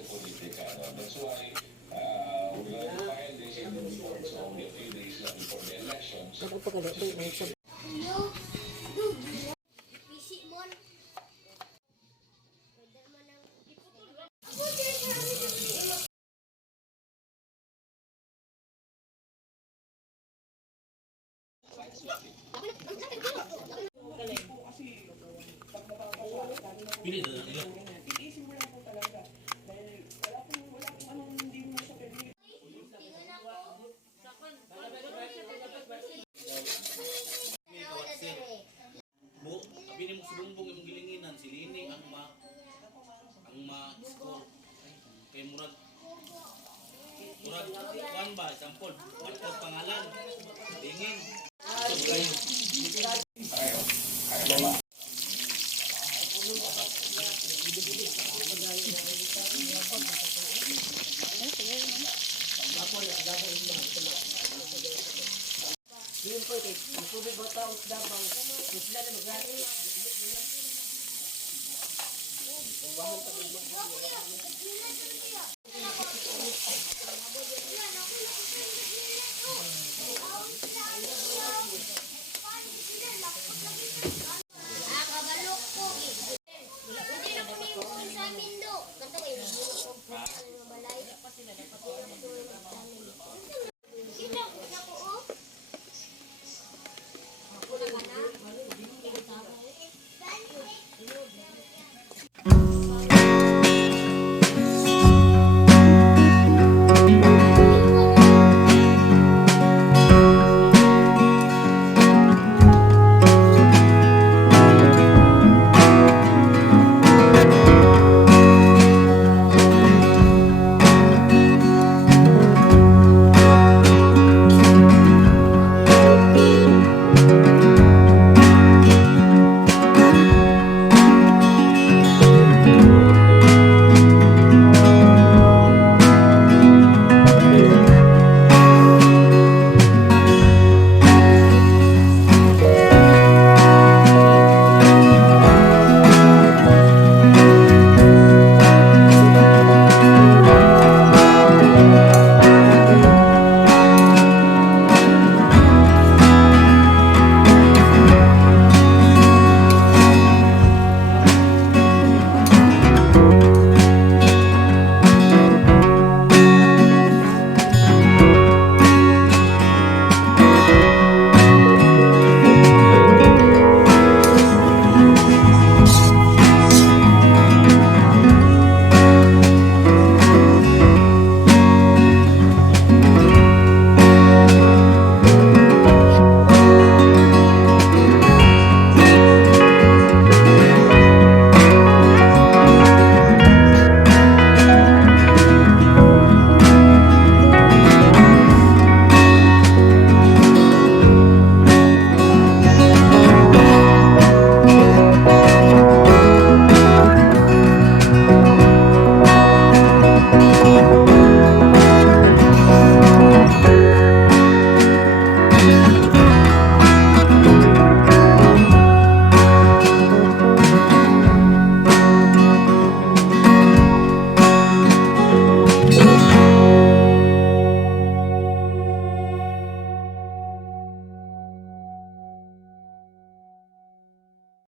sa politika. No? That's why we're going to file this in the courts only a few days before the elections. Pili na nila. Titiisin mo lang po talaga. Dahil wala kung anong hindi mo sa pwede. Bu, abinin mo si Bumbong yung gilinginan, si Lini ang ma-score. Kay Murad, kuan ba, sampol, matod pangalan, dingin. Yun po, ang tubig ba taong dabang, sila na mag-gari. Kabalok po. Hindi na kami sa amin do. Kanto kayo. Balay.